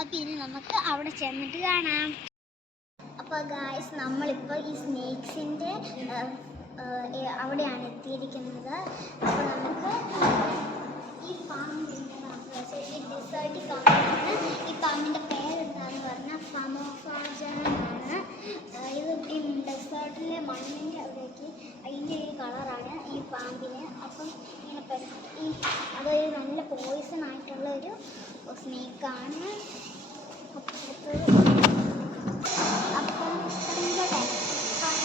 അപ്പോൾ ഇനി നമുക്ക് അവിടെ ചെന്നിട്ട് കാണാം. അപ്പോൾ ഗായ്സ്, നമ്മളിപ്പോൾ ഈ സ്നേക്സിൻ്റെ അവിടെയാണ് എത്തിയിരിക്കുന്നത്. അപ്പോൾ നമുക്ക് ഈ പാമ്പിൻ്റെ ഈ ഡിസേർട്ടിൽ പാമ്പാണ്. ഈ പാമ്പിൻ്റെ പേരെന്താണെന്ന് പറഞ്ഞാൽ ഫമോഫാജനാണ്. ഇത് ഈ ഡെസേർട്ടിലെ മണ്ണിൻ്റെ അവിടേക്ക് അതിൻ്റെ ഒരു കളറാണ് ഈ പാമ്പിന്. അപ്പം ഇങ്ങനെ അതൊരു നല്ല പോയിസൺ ആയിട്ടുള്ള ഒരു സ്നേക്കാണ്. അപ്പം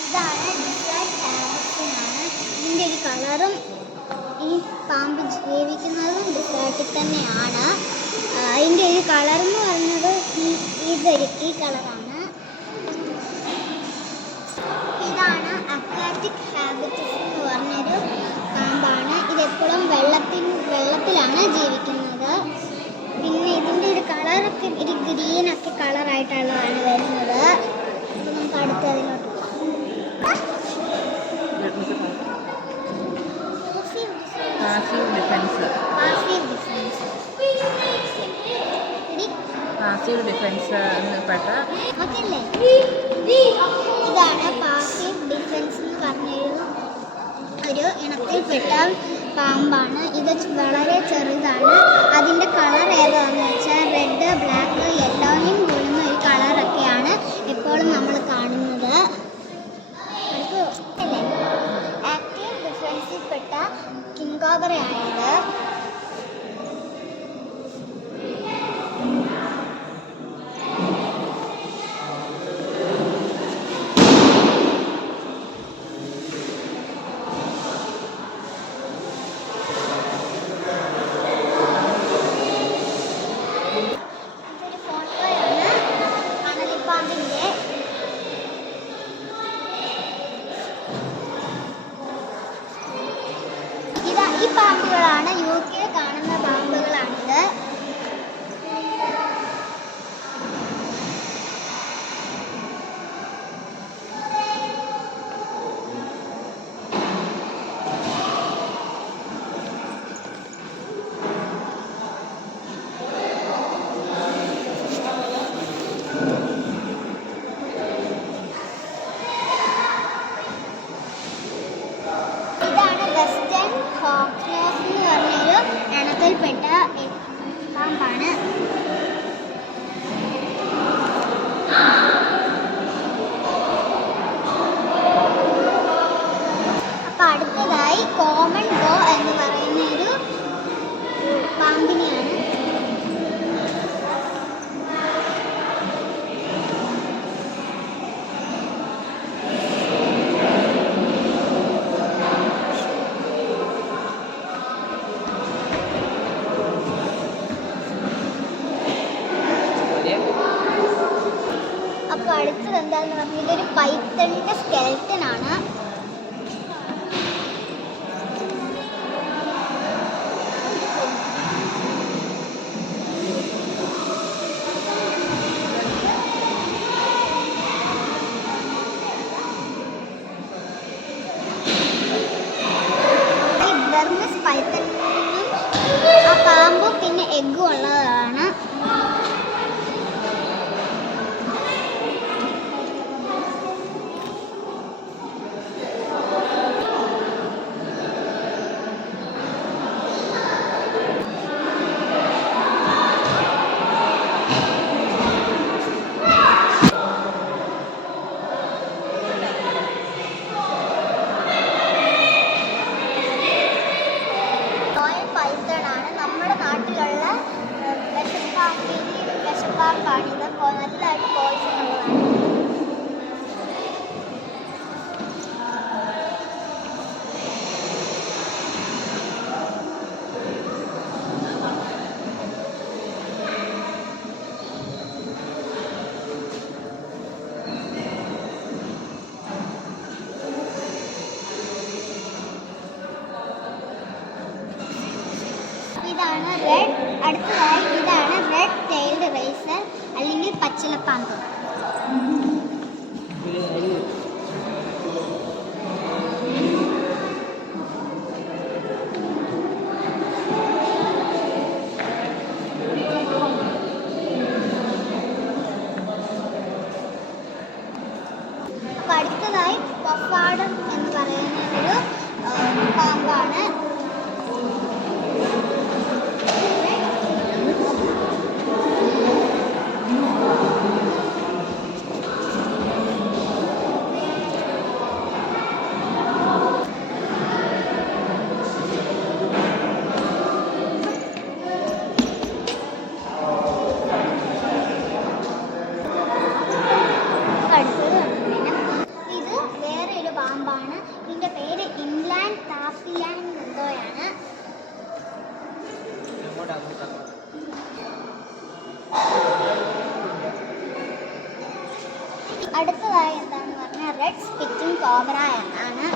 ഇതാണ് ഡിസേർട്ട് ഹാബിറ്റ്സിനാണ്. ഇതിൻ്റെ ഒരു കളറും ഈ പാമ്പ് ജീവിക്കുന്നതും ഡിസേർട്ടിൽ തന്നെയാണ്. അതിൻ്റെ ഒരു കളറെന്ന് പറയുന്നത് ഈ കളറാണ്. ഇതാണ് അക്വാറ്റിക് ഹാബിറ്റസ് എന്ന് പറഞ്ഞൊരു പാമ്പാണ്. ഇതെപ്പോഴും വെള്ളത്തിലാണ് ജീവിക്കുന്നത്. പിന്നെ ഇതിൻ്റെ ഒരു കളറൊക്കെ ഒരു ഗ്രീനൊക്കെ കളറായിട്ടുള്ളതാണ് വരുന്നത്. അപ്പോൾ നമുക്ക് അടുത്തതിലോട്ട് പാസീവ് ഡിഫൻസ് എന്നപ്പെട്ട ഇതാണ് പാസീവ് ഡിഫൻസ് എന്ന് പറഞ്ഞൊരു ഇനത്തിൽപ്പെട്ട പാമ്പാണ്. ഇത് വളരെ ചെറുതാണ്. അതിൻ്റെ കളർ ഏതാണെന്ന് വെച്ചാൽ റെഡ്, ബ്ലാക്ക്, യെല്ലോയും കൂടുന്ന ഒരു കളറൊക്കെയാണ് എപ്പോഴും നമ്മൾ കാണുന്നത്. ആക്റ്റീവ് ഡിഫൻസിൽപ്പെട്ട കിങ് കോബ്രയാണിത്. ഈ പാമ്പുകളാണ് UK കാണുന്ന പാമ്പുകളാണിത്. പ്പെട്ട പാമ്പാണ്. അപ്പൊ അടുത്തതായി കോമൺ ബോ എന്ന് പറയുന്ന ഒരു പാമ്പിനെയാണ്. അപ്പോൾ അടുത്തത് എന്താണെന്ന് പറഞ്ഞാൽ ഇതൊരു പൈത്തണിൻ്റെ സ്കെൽറ്റനാണ്. ഈ ബർമസ് പൈത്തണിനും ആ പാമ്പും പിന്നെ എഗ്ഗും ഉള്ളതാണ്. നമ്മുടെ നാട്ടിലുള്ള വിഷപ്പാമ്പാണിത്. നല്ലതായിട്ട് പോയിസൺ ഉള്ളതാണ്. ഇതാണ് അടുത്തതായി ഇതാണ് റെഡ് ടെയിൽഡ് റേസർ അല്ലെങ്കിൽ പച്ചിലപ്പാമ്പ്. ലെഫാർഡർ എന്ന് പറയുന്ന ഒരു പാമ്പാണ്. അടുത്തത് കണ്ടിട്ടുണ്ടെങ്കിൽ ഇത് വേറെ ഒരു പാമ്പാണ്. ഇതിൻ്റെ പേര് ഇൻലാൻഡ് താപ്പിയാൻ എന്തോയാണ്. അടുത്തതായി എന്താണെന്ന് പറഞ്ഞാൽ റെഡ് സ്പിറ്റിംഗ് കോബ്ര ആണ്.